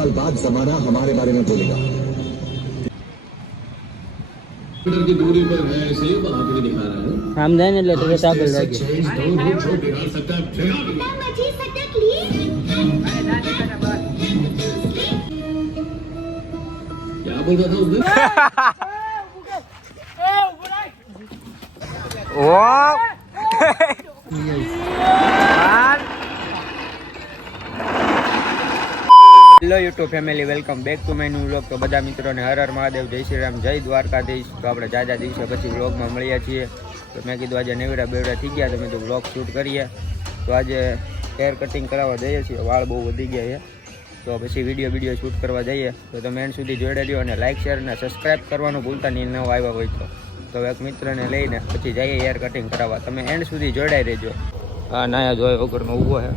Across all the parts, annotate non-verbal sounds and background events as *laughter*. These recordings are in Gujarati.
साल बाद जमाना हमारे बारे में बोलेगा। की दूरी पर मैं इसे दिखा रहा हूँ। क्या बोल रहा था *laughs* वाह! *laughs* *laughs* Hello YouTube family welcome back to my new vlog તો બધા મિત્રોને હર હર મહાદેવ, જય શ્રી રામ, જય દ્વારકાધીશ. તો આપણે જાજા દિવસે પછી વ્લોગમાં મળ્યા છીએ. તો મેં કીધું આજે નેવડા બેવડા થઈ ગયા, તો મેં તો વ્લોગ શૂટ કરીએ. તો આજે હેર કટિંગ કરાવવા જઈએ છીએ. વાળ બહુ વધી ગયા છે. તો પછી વીડિયો વીડિયો શૂટ કરવા જઈએ. તો તમે એન્ડ સુધી જોઈ રહ્યો અને લાઇક શેર અને સબસ્ક્રાઈબ કરવાનું ભૂલતા નહીં, નવો આવ્યા હોય તો. તો એક મિત્રને લઈને પછી જઈએ હેર કટિંગ કરાવવા. તમે એન્ડ સુધી જોડાઈ રહેજો. હા નાયા જોયા વગરનો ઊભો છે.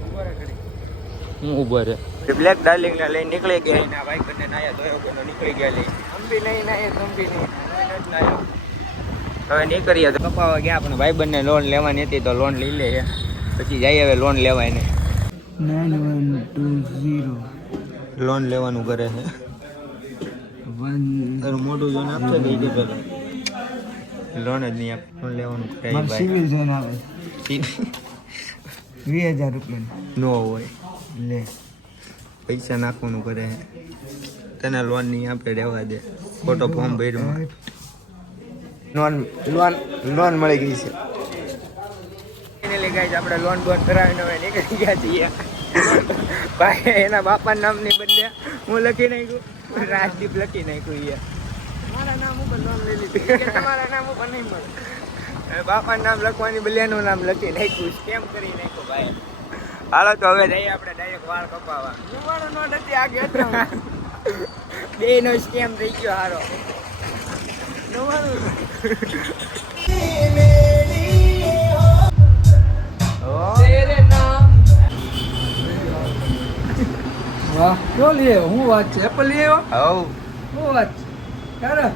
હું ઊભો રે બ્લેક ડાર્લિંગ ને લઈને નીકળી ગયા. એના ભાઈ બંને નાયા ધોયો વગરનો નીકળી ગયા લઈ અંબી નહીં નાય અંબી નહીં. હવે નીકળીએ તો કપાવા ગયા પણ ભાઈ બંને લોન લેવાની હતી તો લોન લઈ લે પછી જઈએ હવે લોન લેવાય ને nine one two zero. Loan લેવાનું કરે છે. વન મોટું જોઈને આપશે કે કે લોન જ નહીં આપ લોન લેવાનું કરે સિવિલ ઝોન આવે. વીસ હજાર રૂપિયા નો હોય. લે. પૈસા નાખવાનું કરે તને લોન નહીં આપણે રહેવા દે. ખોટો ફોર્મ ભર્યું. લોન લોન લોન મળી ગઈ છે. ફાઇનલી ગાઈસ આપણે લોન બોન કરાવીને હવે નીકળી ગયા છીએ. ભાઈ એના બાપા નામની બદલે હું લખી નાખ્યું. રાજદીપ લખી નાખ્યું યાર મારા નામ ઉપર લોન લઈ લીધી. *laughs* તમારા નામ ઉપર નહીં મળે. બાપાનું નામ લખવાની બદલે નામ લખી નાખ્યું. કેમ કરી નાખ્યું ભાઈ? હાલો તો હવે જઈએ આપણે ડાયરેક્ટ વાળ કપાવા વાળો નો નથી આ ગેટ બે નો સ્કેમ થઈ ગયો હારો. વાહ કયો લઈએ હું વાત છે? એપલ લઈએ હવ. હું વાત છે? ક્યારે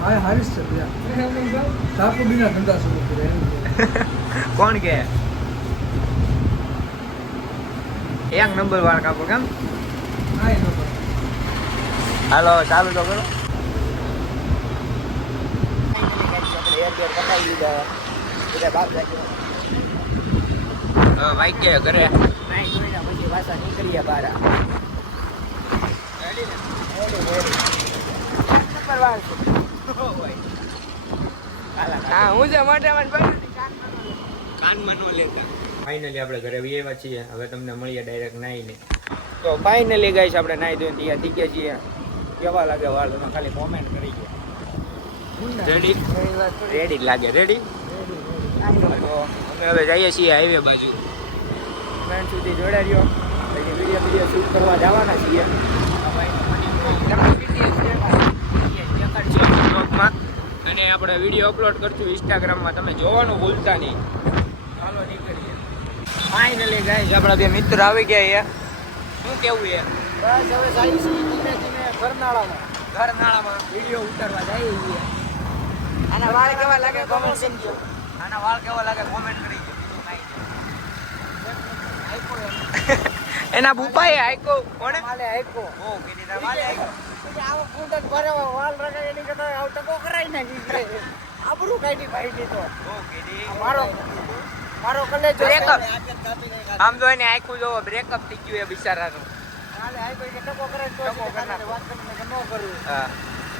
હા હારીશ છે સાપુ બીના ધંધા શરૂ કર્યા કોણ કે એક નંબર વાળ કાપો કેમ હા એનો પણ. હાલો ચાલુ તો કરો બાઈક કે ઘરે પછી પાછા નીકળીએ બહાર હા હું છે મોટા કાનમાં નો લેતા. ફાઇનલી આપણે ઘરે આવ્યા છીએ. હવે તમને મળીએ ડાયરેક્ટ નાહીને. તો ફાઇનલી ગાઈસ આપણે નાહી ધોઈને તૈયાર થઈ ગયા છીએ. કેવા લાગે વાળ? તમે ખાલી કોમેન્ટ કરી ગયા રેડી રેડી લાગે. રેડી તો અમે હવે જઈએ છીએ હાઈવે બાજુ. ફ્રેન્ડ સુધી જોડા રહ્યો પછી વીડિયો વીડિયો શૂટ કરવા જવાના છીએ. અને આપણે વીડિયો અપલોડ કરશું ઇન્સ્ટાગ્રામમાં તમે જોવાનું ભૂલતા નહીં. ફાઇનલી ગાઈસ આપણા બે મિત્ર આવી ગયા યાર શું કેવું છે? બસ હવે જાય છે ધીમે ધીમે ઘરનાળામાં. ઘરનાળામાં. વીડિયો ઉતારવા જઈએ છીએ આના વાળ કેવા લાગે કોમેન્ટ કરજો. આના વાળ કેવા લાગે કોમેન્ટ કરી દો. એના બુપાએ આઈકો કોણે? માલે આઈકો ઓ કીધી માલે આઈકો આવો ફૂટ જ ભરે વાળ રખાય એની કરતા આવ ટકો કરાઈ નાખી આબરૂ કાઢી ભાઈ ની તો. ઓ કીધી મારો મારો કલેજો બ્રેકઅપ આમ જોઈને આખું જોવો બ્રેકઅપ થઈ ગયું એ બિચારાનું. માલે આઈકો કે ટકો કરે તો ટકો કરી. વાત કરીને કે ન કરું. હા.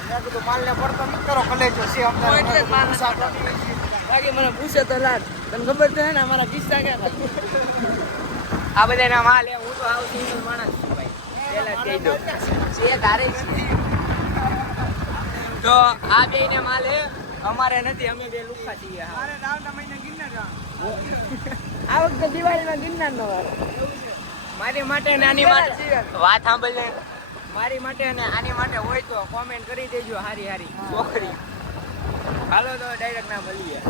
મેં કીધું માલને પડતો ન કરો કલેજો છે અમને એટલે માલ બાકી મને પૂછે તો લાડ. તને ખબર તો હે ને અમારા કિસ્સા ક્યાં આ બધાના માલ હે હું તો આવ સિંગલ માણસ છું ભાઈ. પહેલા જ કહી છે. તારે તો આ બે માલે અમારે નથી અમે બે લુખા છીએ હા. મારે મહિને. આ વખતે દિવાળીમાં ગિરનાર નો મારી માટે વાત સાંભળને મારી માટે અને આની માટે હોય તો કોમેન્ટ કરી દેજો હારી હારી. છોકરી હાલો તો ડાયરેક્ટ ના મળીએ.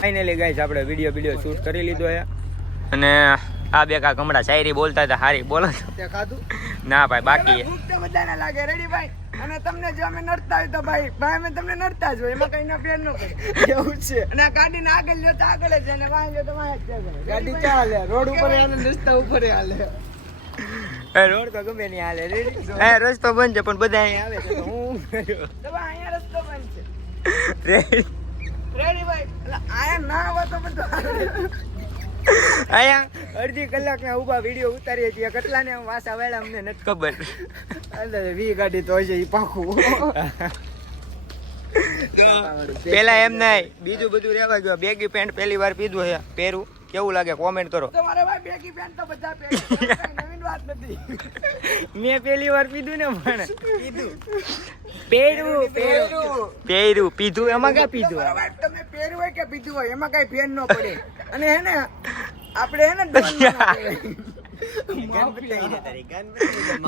ફાઇનલી ગાઈઝ આપણે વીડિયો વીડિયો શૂટ કરી લીધો છે. અને આ બે કા કમડા શાયરી બોલતા હતા હારી બોલો? તે. ખાધું? ના ભાઈ બાકી બધાને લાગે. રેડી ભાઈ? અને તમને જો અમે નડતા હોય તો ભાઈ ભાઈ અમે તમને નડતા જ હોય એમાં કઈ ના ફેર ન કરે એવું છે. અને આ ગાડીને આગળ લ્યો તો આગળ જ અને વાંહે લ્યો તો વાંહે જ ગાડી ચાલે હાલે રોડ ઉપર હાલે રસ્તા ઉપર હાલે. એ રોડ તો ગમે નહીં હાલે એ રસ્તો બંધ છે પણ બધા અહીંયા આવે છે તો હું કર્યો તો ભાઈ અહીંયા રસ્તો બંધ છે. રેડી? રેડી ભાઈ. એટલે આયા ના આવે તો બધું. અહીંયા અડધી કલાકના ઊભા વીડિયો ઉતારીએ છીએ. કેટલાને આમ વાસા વેળા અમને નથી ખબર. અંદર વી ગાડી તો હશે ઈ પાકું. પેલા એમ નહીં બીજું બધું રહેવા ગયો બેગી પેન્ટ પહેલી વાર પીધું છે પહેરું. કેવું લાગે? કોમેન્ટ કરો. તમારે ભાઈ બેગી પેન્ટ તો બધા પહેરે નવીન વાત નથી. મેં પહેલી વાર પીધું ને પણ પીધું. પહેર્યું. પહેર્યું પીધું. એમાં ક્યાં પીધું? પહેર્યું હોય કે પીધું હોય એમાં કઈ ફેર ન પડે. અને હે ને આપણે હે ને. *laughs*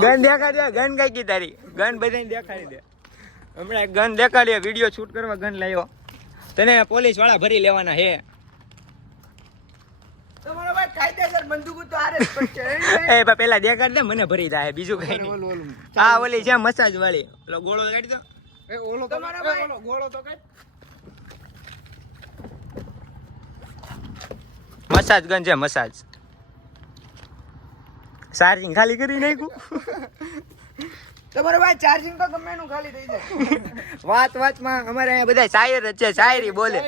ગન દેખાડી દે ગન કઈ કી તારી. ગન બધાને દેખાડી દે. હમણાં ગન દેખાડીએ વીડિયો શૂટ કરવા ગન લાવ્યો તને પોલીસવાળા ભરી લેવાના હે. તમારો ભાઈ કાયદેસર બંદૂકો તો? *laughs* એ બા પેલા દેખાડ દે મને ભરી જાય બીજું કઈ નહીં. આ ઓલી છે મસાજ વાળી. ઓલો ગોળો કાઢી દો. એ ઓલો તમારા ભાઈ? ગોળો તો કઈ મસાજ ગન છે મસાજ. ચાર્જિંગ ખાલી કરી નાખ્યું. તમારો ભાઈ ચાર્જિંગ તો ગમે એનું ખાલી થઈ જાય. *laughs* વાત વાતમાં અમારે અહીંયા બધા શાયર જ છે શાયરી બોલે.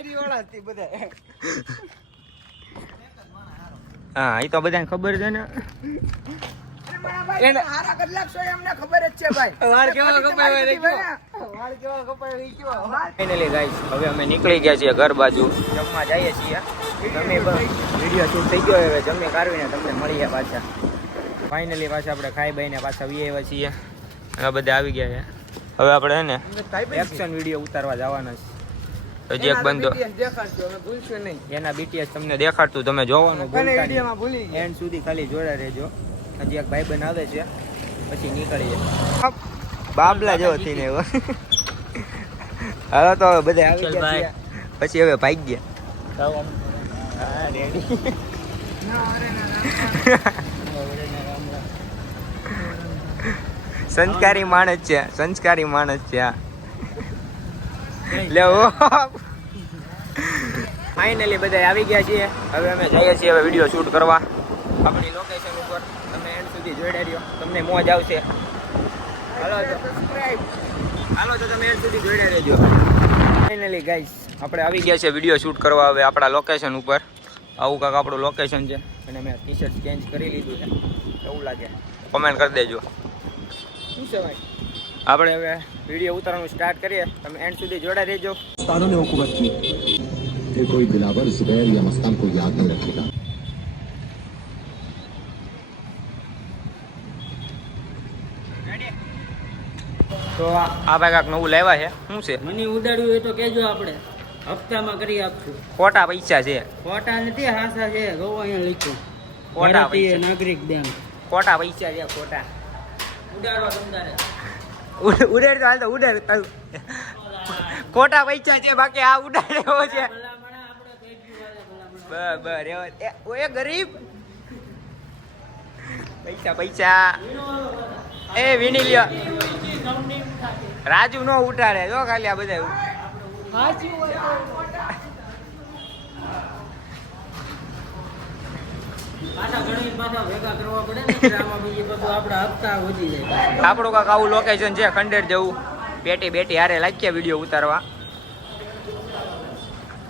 હા એ તો બધાને ખબર છે ને. અને મારા ભાઈ તમે હારા કલાક છો એ ખબર જ છે ભાઈ. વાળ કેવા કપાય તમારી હોય બધી ભાઈ, વાળ કેવા કપાય હોય કેવા ફાઇનલી ગાઈસ હવે અમે નીકળી ગયા છીએ ઘર બાજુ. જમવા જઈએ છીએ. તમે વીડિયો શૂટ થઈ ગયો હવે જમી કાઢવીને તમને મળીએ પાછા. ફાઇનલી પાછા આપણે ખાઈ બાઈને પાછા વી આવ્યા છીએ. આ બધા આવી ગયા છે. હવે આપણે ને એક્શન વીડિયો ઉતારવા જવાના છે. હજી એક બંધો એના BTS દેખાડજો અમે ભૂલશું નહીં. એના બીટીએસ તમને દેખાડતું તમે જોવાનું અને ભૂલતા નહીં. વિડીયોમાં ભૂલી એન્ડ સુધી ખાલી જોડા રહેજો. હજી એક ભાઈ આવે છે. પછી નીકળીએ. બાબલા જેવો થઈને એવો. હવે તો હવે બધા આવી ગયા. પછી હવે ભાઈ ગયા. સંસ્કારી માણસ છે. સંસ્કારી માણસ છે આ. લે ઓ. ફાઇનલી બધા આવી ગયા છીએ. હવે અમે જઈએ છીએ હવે વીડિયો શૂટ કરવા. આપણી લોકેશન સુધી જોઈ રહ્યો. તમને મોજ આવશે. હાલો હાલો તો તમે એન્ડ સુધી જોઈ રહેજો. ફાઇનલી ગાઈસ આપણે આવી ગયા છે વીડિયો શૂટ કરવા હવે આપણા લોકેશન ઉપર. આવું કાંક આપણું લોકેશન છે. અને મેં ટી શર્ટ ચેન્જ કરી લીધું છે. એવું લાગે? કોમેન્ટ કરી દેજો. શું છે ભાઈ? આપણે હવે વીડિયો ઉતારવાનું સ્ટાર્ટ કરીએ. તમે એન્ડ સુધી જોડા રહેજો. હુકુમત કી કોઈ દિલાવર સુબેર યા મસ્તાન કો યાદ ન રખેગા તો આ ભાઈ કાંક નવું લેવા છે. શું છે? મને ઉડાડ્યું હોય તો કેજો આપણે. હપ્તામાં કરી આપશું. ખોટા પૈસા છે. ખોટા નથી હાસા છે. ગૌ અહીંયા લખ્યું. ખોટા પૈસા. નાગરિક બેંક. ખોટા પૈસા છે ખોટા. ઉડાડો તમતારે ઉડાડ હાલ તો ઉડાડ તારું. ખોટા પૈસા છે બાકી આ ઉડાડે છે. ભલામણા આપણે ભેગ્યું વાલે ભલામણા. બ બ રેવા દે. એ ગરીબ. પૈસા પૈસા. એ વીણી લ્યો રાજુ નો ઉઠાડે. જો ખાલી આ બધા પાછા ગણિત પાછા ભેગા કરવા પડે ને આમાં બીજી બધું આપણા કાંક આવું લોકેશન છે ખંડેર જેવું. બેટી બેટી હારે લાગ્યા વીડિયો ઉતારવા.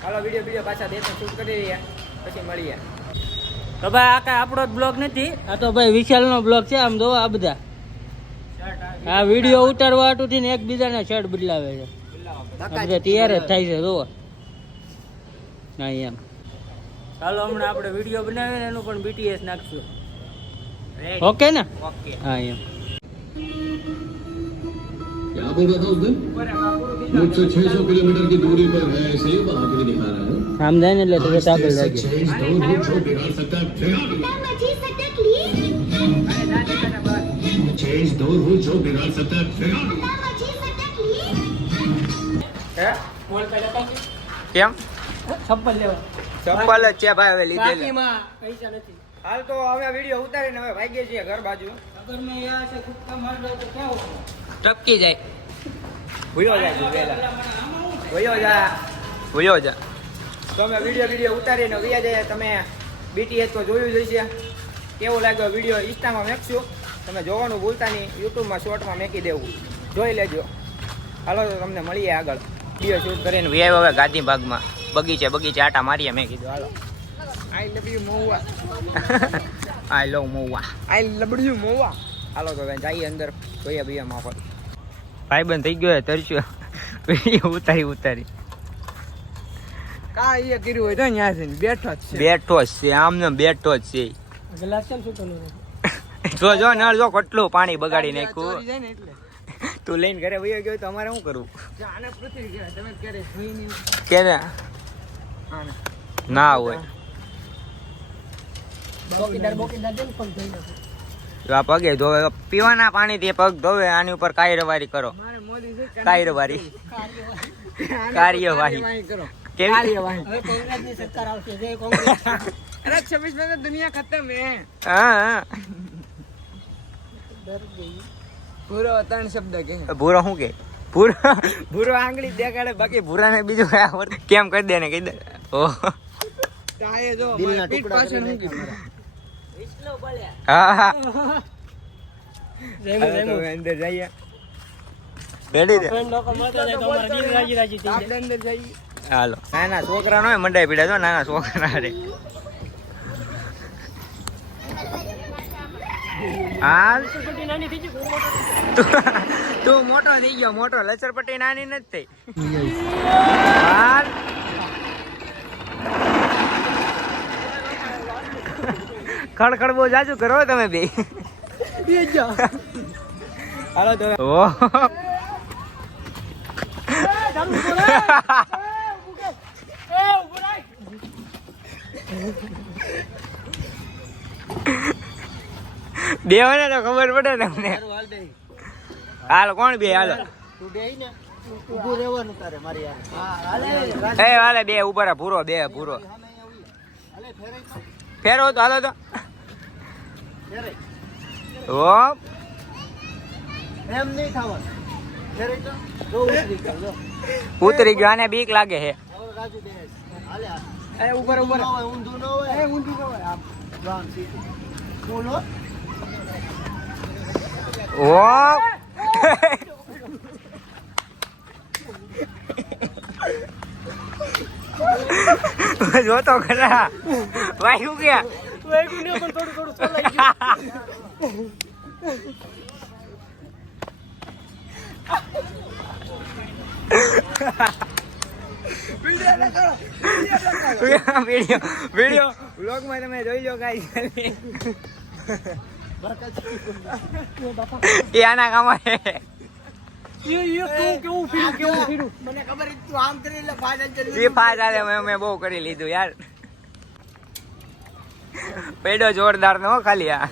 હાલો વીડિયો વીડિયો પાછા બે શૂટ કરી રહ્યા. પછી મળીએ. તો ભાઈ આ કાંઈ આપણો જ બ્લોગ નથી? આ તો ભાઈ વિશાલનો બ્લોગ છે આમ જોવો આ બધા. આ વિડીયો ઉતારવા હાટુથી ને એકબીજાને શર્ટ બદલાવે છે આ બધા તૈયાર જ થાય છે જોવો હા એમ ચાલો હમણાં આપણે વિડીયો બનાવીને એનું પણ બીટીએસ નાખશું ઓકે ને ઓકે હા એમ क्या बोल रहा था उस दिन मुझसे 600 किलोमीटर की दूरी पर है ऐसे ही बहादुरी दिखा रहा है આમ જાય ને એટલે તરત આગળ ऐसे લાગે चेंज दो दो जो बिगाड़ सकता है बिगाड़ चेंज दो वो जो बिगाड़ सकता है बिगाड़ હે કેમ છપ્પન લેવા ચપ્પલ જ છે ભાઈ હવે લીધેલા બાકીમાં પૈસા નથી હાલ તો હવે વિડીયો ઉતારીને હવે ભાગીએ છીએ ઘર બાજુ અગર મેં યહાં से खुद का मार दो तो क्या होगा ટપકી જાય ભૂયો જા તું પહેલા ભૂયો જા ભૂયો જા તો અમે વિડીયો વિડીયો ઉતારીને વ્યા જઈએ તમે બીટીએચ તો જોયું જ હશે કેવો લાગ્યો વિડીયો ઇન્સ્ટામાં મેકશું તમે જોવાનું ભૂલતા નહીં યુટ્યુબમાં શોર્ટમાં મેકી દેવું. જોઈ લેજો. હાલો તો તમને મળીએ આગળ. વીડિયો શૂટ કરીને. વ્યાય હવે ગાંધી ભાગમાં. બગીચે બગીચે આટા મારીએ મેં કીધું. હાલો. આઈ લવ યુ મોવા. *laughs* આઈ લવ મોવા. આઈ લબડ્યું મોવા. હાલો તો જઈએ અંદર. જોઈએ ભાઈ માં પર ભાઈ બંધ થઈ ગયો તરસ્યો. ઉતારી ઉતારી. કા એ કર્યું હોય તો અહીંયા છે બેઠો જ છે. બેઠો જ છે આમને બેઠો જ છે. ગ્લાસ કેમ શું કરવું જો જો નળ જો કેટલું પાણી બગાડી નાખ્યું. તું લઈને ઘરે વયો ગયો તો અમારે શું કરવું? જો આને પૃથ્વી કહેવાય. તમે ક્યારે જોઈ નહીં. કે ને હોય. આ પગે ધોવે પીવાના પાણીથી પગ ધોવે આની ઉપર કાયરવારી કરો. કાયરવારી કાર્યવાહી. કાર્યવાહી. કેવી કાર્યવાહી. કોંગ્રેસની સરકાર આવશે. જય કોંગ્રેસ *laughs* અરે છવ્વીસ દુનિયા ખતમ હે હા. હા પૂરો ત્રણ શબ્દ કે ભૂરો શું કે ભૂરો ભૂરો આંગળી દેખાડે બાકી ભૂરાને બીજું કઈ આવડતું કેમ કરી દે ને કહી દે ઓહ તો આ એ જો મારા પીઠ પાછળ શું કીધું હા હા જયમુ હવે તો જયમુ અંદર જઈએ રેડી રે ફ્રેન્ડ લોકો મળતા જાય તો અમારા દિલ રાજી રાજી થઈ જાય આપણે અંદર જઈએ હાલો નાના છોકરા નો મંડાઈ પીડા જો નાના છોકરા રે હાલ? *laughs* તું મોટો થઈ ગયો મોટો. લચરપટ્ટી નાની નથી થઈ. હાલ? ખડખડ બહુ જાજુ કરો તમે બે. હાલો તો ઓહ. *laughs* *laughs* દેવાને તો ખબર પડે ને અમને હાલો કોણ બે? હાલો. ઊભું રહેવાનું તારે મારી યાર એ હાલે બે ઉપર ભૂરો બે ભૂરો. ફેરવો તો હાલો તો. ઓ એમ નહીં થવાનું. ફેરી ઉતરી ગયો આને બીક લાગે છે. હવે રાજુ દે હાલે એ ઉપર ઉપર ઊંધું ન હોય એ ઊંધું ન હોય. બોલો. ઓ *laughs* જોતો ખરા. વાયુ ગયા વેગું ને થોડું થોડું ચલાઈ ગયું. વિડિયો વિડિયો વ્લોગમાં તમે જોઈ લો ગાઈસ એ આના કામ છે. યો યો તું કેવું ફીરું કેવું ફીરું? મને ખબર છે તું આમ કરી એટલે પાછળ ચડી એ ફાસ આલે મેં મેં બહુ કરી લીધું યાર. પેડો જોરદાર નો ખાલી આ.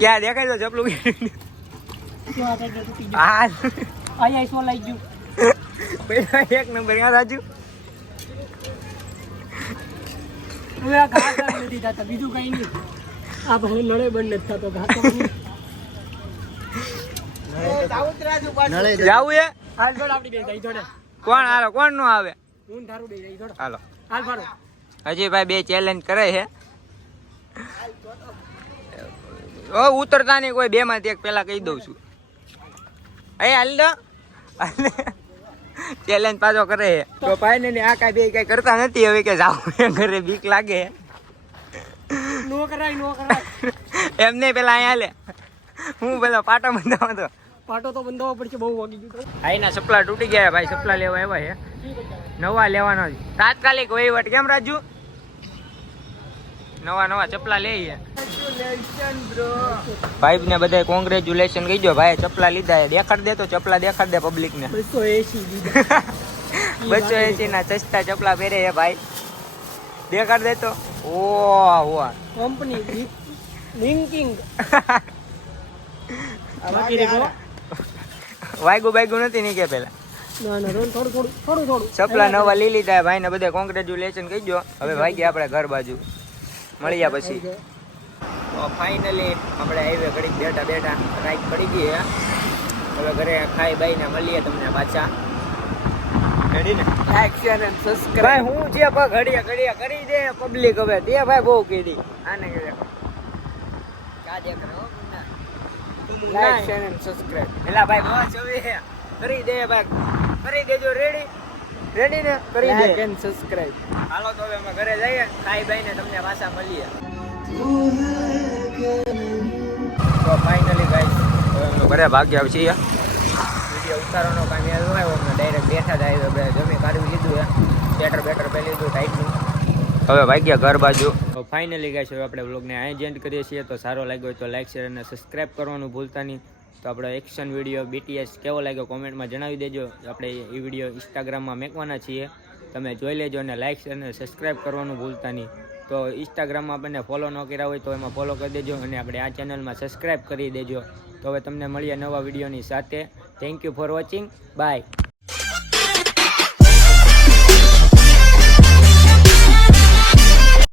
ક્યાં દેખાય તો ચપલું ગયું. *laughs* એક નંબર ક્યાં રાજુ હવે ઘા ઘા નથી થતા બીજું કઈ નહીં. આ ભાઈ નળે બંધ નથી થતો ઘા તો નહીં. સાઉથ રાજુ પાછળ જાવું એ? હાલ જોડ આપડી બે જાય જોડે. કોણ? હાલો કોણનું આવે? હું થારું બે જોડે. હાલો. હાલ ફાડો. અજયભાઈ બે ચેલેન્જ કરે છે. ઓ ઉતરતા નહીં કોઈ બે માંથી એક પેલા કહી દઉં છું. અહીં હાલ દો. ચેલેન્જ પાછો કરે. તો ભાઈ ને આ કાંઈ બે કઈ કરતા નથી હવે કે જાવ ઘરે બીક લાગે. નો કરાય નો કરાય. એમને પેલા અહીંયા લે. હું પેલા પાટો બંધાવો તો. પાટો તો બંધાવવો પડશે બહુ વાગી ગયું તો. ભાઈના સપલા તૂટી ગયા ભાઈ સપલા લેવા આવ્યા છે. નવા લેવાનો છે. તાત્કાલિક વહીવટ કેમ રાજુ? નવા નવા ચપલા લઈએ ભાઈ ને બધા કોંગ્રેચ્યુલેશન કહી દો ભાઈ ચપલા લીધા દેખાડ દે તો ચપલા દેખાડ દે પબ્લિક ને. બસો એસી બસો એસી ના સસ્તા ચપલા પહેરે હે ભાઈ. દેખાડ દે તો. ઓ વાહ કંપની લિંકિંગ વાયગુ બાયગુ નથી નહીં કે પેલા? ચપલા નવા લીલી લીધા ભાઈ ને બધા કોંગ્રેચ્યુલેશન કહી દો હવે ભાઈ ગયા આપણે ઘર બાજુ. મળ્યા પછી. તો ફાઇનલી આપણે હાઈવે ઘડીક બેઠા બેઠા રાઈડ પડી ગઈ હવે ઘરે ખાઈ બાઈને મળીએ તમને પાછા. રેડી લાઈક શેર અને સબસ્ક્રાઇબ હું જે પગ ઘડિયા ઘડિયા કરી દે પબ્લિક હવે. તે ભાઈ બહુ કીધી. આને કે દેખ રહ્યો લાઈક શેર અને સબસ્ક્રાઇબ એલા ભાઈ બસ હવે કરી દે ભાઈ. કરી દેજો રેડી રેડી ને? કરી લાઈક દે. એન્ડ સબસ્ક્રાઇબ હાલો તો હવે અમે ઘરે જઈએ ખાઈ બાઈને તમને પાછા મળીએ. તો ફાઇનલી ગાઈસ ઘરે ભાગ્યા છીએ. વીડિયો ઉતારવાનો કાંઈ મેળ આવ્યો અમે ડાયરેક્ટ બેઠા જ આવ્યો આપણે જમી કાઢવી લીધું એ બેટર બેટર પહેલી લીધું ટાઈટનું હવે ભાગ્યા ઘર બાજુ. તો ફાઇનલી ગાઈસ હવે આપણે બ્લોગને અહીં જ કરીએ છીએ. તો સારો લાગ્યો હોય તો લાઈક શેર અને સબસ્ક્રાઇબ કરવાનું ભૂલતા નહીં. તો આપણો એક્શન વીડિયો બીટીએસ કેવો લાગ્યો કોમેન્ટમાં જણાવી દેજો. આપણે એ વીડિયો ઇન્સ્ટાગ્રામમાં મેકવાના છીએ. તમે જોઈ લેજો અને લાઈક અને સબસ્ક્રાઇબ કરવાનું ભૂલતા નહીં. તો ઇન્સ્ટાગ્રામમાં આપણને ફોલો ન કર્યા હોય તો એમાં ફોલો કરી દેજો અને આપણે આ ચેનલમાં સબસ્ક્રાઈબ કરી દેજો. તો હવે તમને મળીએ નવા વિડીયોની સાથે. Thank you for watching bye